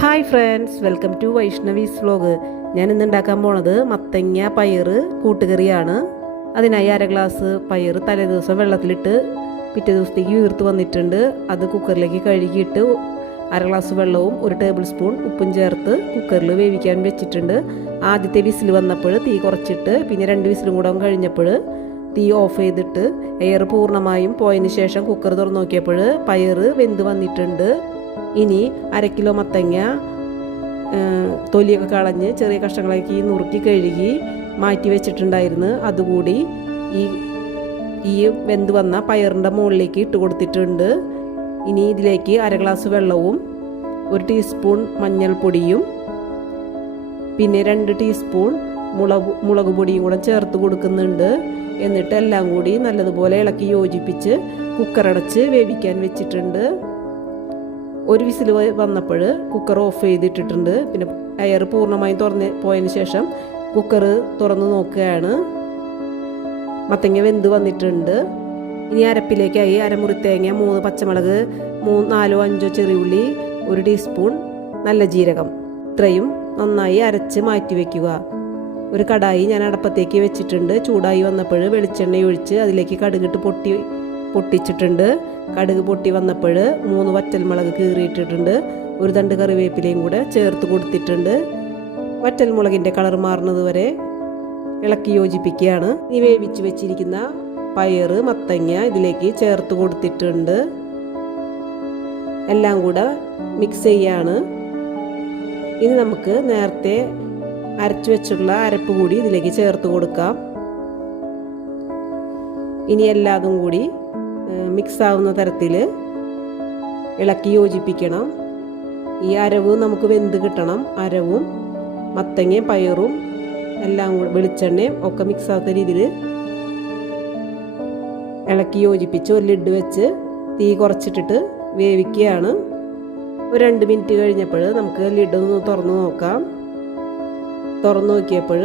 Hi friends welcome to Vaishnavi's vlog ഞാൻ ഇന്ന് ഉണ്ടാക്കാൻ പോണത് മത്തങ്ങ പയർ കൂട്ടുകറിയാണ്. അതിനായി അര ഗ്ലാസ് പയർ തലേ ദിവസം വെള്ളത്തിലിട്ട് പിറ്റേ ദിവസത്തേക്ക് വീർത്ത് വന്നിട്ടുണ്ട്. അത് കുക്കറിലേക്ക് കഴുകിയിട്ട് അര ഗ്ലാസ് വെള്ളവും ഒരു ടേബിൾ സ്പൂൺ ഉപ്പും ചേർത്ത് കുക്കറിൽ വേവിക്കാൻ വെച്ചിട്ടുണ്ട്. ആദ്യത്തെ വിസിൽ വന്നപ്പോൾ തീ കുറച്ചിട്ട് പിന്നെ രണ്ട് വിസിലും കൂടെ കഴിഞ്ഞപ്പോൾ തീ ഓഫ് ചെയ്തിട്ട് എയർ പൂർണമായും പോയതിന് ശേഷം കുക്കർ തുറന്നു നോക്കിയപ്പോൾ പയർ വെന്ത് വന്നിട്ടുണ്ട്. ഇനി അര കിലോ മത്തങ്ങ തൊലിയൊക്കെ കളഞ്ഞ് ചെറിയ കഷ്ണങ്ങളാക്കി നുറുക്കി കഴുകി മാറ്റി വെച്ചിട്ടുണ്ടായിരുന്നു. അതുകൂടി ഈ ഈ വെന്ത് വന്ന പയറിന്റെ മുകളിലേക്ക് ഇട്ട് കൊടുത്തിട്ടുണ്ട്. ഇനി ഇതിലേക്ക് അര ഗ്ലാസ് വെള്ളവും ഒരു ടീസ്പൂൺ മഞ്ഞൾപ്പൊടിയും പിന്നെ രണ്ട് ടീസ്പൂൺ മുളക് മുളക് പൊടിയും കൂടെ ചേർത്ത് കൊടുക്കുന്നുണ്ട്. എന്നിട്ട് എല്ലാം കൂടി നല്ലതുപോലെ ഇളക്കി യോജിപ്പിച്ച് കുക്കറടച്ച് വേവിക്കാൻ വെച്ചിട്ടുണ്ട്. ഒരു വിസിൽ വന്നപ്പോൾ കുക്കർ ഓഫ് ചെയ്തിട്ടിട്ടുണ്ട്. പിന്നെ എയർ പൂർണമായും തുറന്ന് പോയതിന് ശേഷം കുക്കർ തുറന്ന് നോക്കുകയാണ്. മത്തങ്ങ വെന്ത് വന്നിട്ടുണ്ട്. ഇനി അരപ്പിലേക്കായി അരമുറി തേങ്ങ മൂന്ന് പച്ചമുളക് മൂന്ന് നാലോ അഞ്ചോ ചെറിയുള്ളി ഒരു ടീസ്പൂൺ നല്ല ജീരകം. ഇത്രയും നന്നായി അരച്ച് മാറ്റി വയ്ക്കുക ഒരു കടായി ഞാൻ അടപ്പത്തേക്ക് വെച്ചിട്ടുണ്ട്. ചൂടായി വന്നപ്പോൾ വെളിച്ചെണ്ണ ഒഴിച്ച് അതിലേക്ക് കടുകിട്ട് പൊട്ടി പൊട്ടിച്ചിട്ടുണ്ട്. കടുക് പൊട്ടി വന്നപ്പോൾ മൂന്ന് വറ്റൽ മുളക് കീറിയിട്ടിട്ടുണ്ട്. ഒരു തണ്ട് കറിവേപ്പിലയും കൂടെ ചേർത്ത് കൊടുത്തിട്ടുണ്ട്. വറ്റൽ വറ്റൽമുളകിന്റെ കളർ മാറുന്നത് വരെ ഇളക്കി യോജിപ്പിക്കുകയാണ്. ഇനി വേവിച്ച് വെച്ചിരിക്കുന്ന പയർ മത്തങ്ങ ഇതിലേക്ക് ചേർത്ത് കൊടുത്തിട്ടുണ്ട്. എല്ലാം കൂടെ മിക്സ് ചെയ്യാണ്. ഇനി നമുക്ക് നേരത്തെ അരച്ചു വെച്ചുള്ള അരപ്പ് കൂടി ഇതിലേക്ക് ചേർത്ത് കൊടുക്കാം. ഇനി എല്ലാതും കൂടി മിക്സ് ആവുന്ന തരത്തിൽ ഇളക്കി യോജിപ്പിക്കണം. ഈ അരവ് നമുക്ക് വെന്ത് കിട്ടണം. അരവും മത്തങ്ങയും പയറും എല്ലാം വെളിച്ചെണ്ണയും ഒക്കെ മിക്സ് ആവാത്ത രീതിയിൽ ഇളക്കി യോജിപ്പിച്ച് ഒരു ലിഡ് വെച്ച് തീ കുറച്ചിട്ടിട്ട് വേവിക്കുകയാണ്. ഒരു രണ്ട് മിനിറ്റ് കഴിഞ്ഞപ്പോൾ നമുക്ക് ലിഡ് ഒന്ന് തുറന്ന് നോക്കാം. തുറന്ന് നോക്കിയപ്പോൾ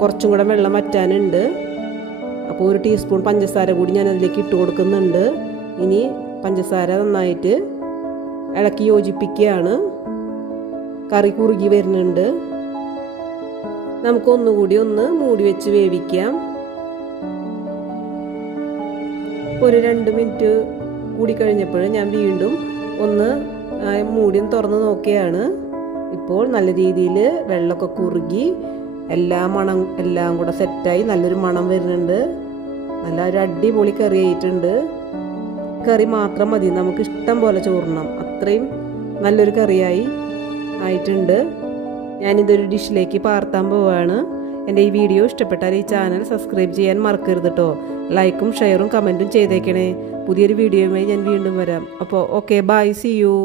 കുറച്ചും കൂടെ വെള്ളം വറ്റാനുണ്ട്. അപ്പോൾ ഒരു ടീസ്പൂൺ പഞ്ചസാര കൂടി ഞാൻ അതിലേക്ക് ഇട്ട് കൊടുക്കുന്നുണ്ട്. ഇനി പഞ്ചസാര നന്നായിട്ട് ഇളക്കി യോജിപ്പിക്കുകയാണ്. കറി കുറുകി വരുന്നുണ്ട്. നമുക്കൊന്നുകൂടി ഒന്ന് മൂടി വെച്ച് വേവിക്കാം. ഒരു രണ്ട് മിനിറ്റ് കൂടി കഴിഞ്ഞപ്പോൾ ഞാൻ വീണ്ടും ഒന്ന് മൂടിയും മൂടി തുറന്ന് നോക്കിയാണ്. ഇപ്പോൾ നല്ല രീതിയിൽ വെള്ളമൊക്കെ കുറുകി എല്ലാ മണം എല്ലാം കൂടെ സെറ്റായി നല്ലൊരു മണം വരുന്നുണ്ട്. നല്ല ഒരു അടിപൊളി കറി ആയിട്ടുണ്ട്. കറി മാത്രം മതി. നമുക്ക് ഇഷ്ടം പോലെ ചോറിണം. അത്രയും നല്ലൊരു കറിയായി ആയിട്ടുണ്ട്. ഞാനിതൊരു ഡിഷിലേക്ക് പാർത്താൻ പോവുകയാണ് എന്റെ ഈ വീഡിയോ ഇഷ്ടപ്പെട്ടാൽ ഈ ചാനൽ സബ്സ്ക്രൈബ് ചെയ്യാൻ മറക്കരുത് കേട്ടോ ലൈക്കും ഷെയറും കമന്റും ചെയ്തേക്കണേ. പുതിയൊരു വീഡിയോയുമായി ഞാൻ വീണ്ടും വരാം. അപ്പോൾ ഓക്കെ ബൈ സി യു.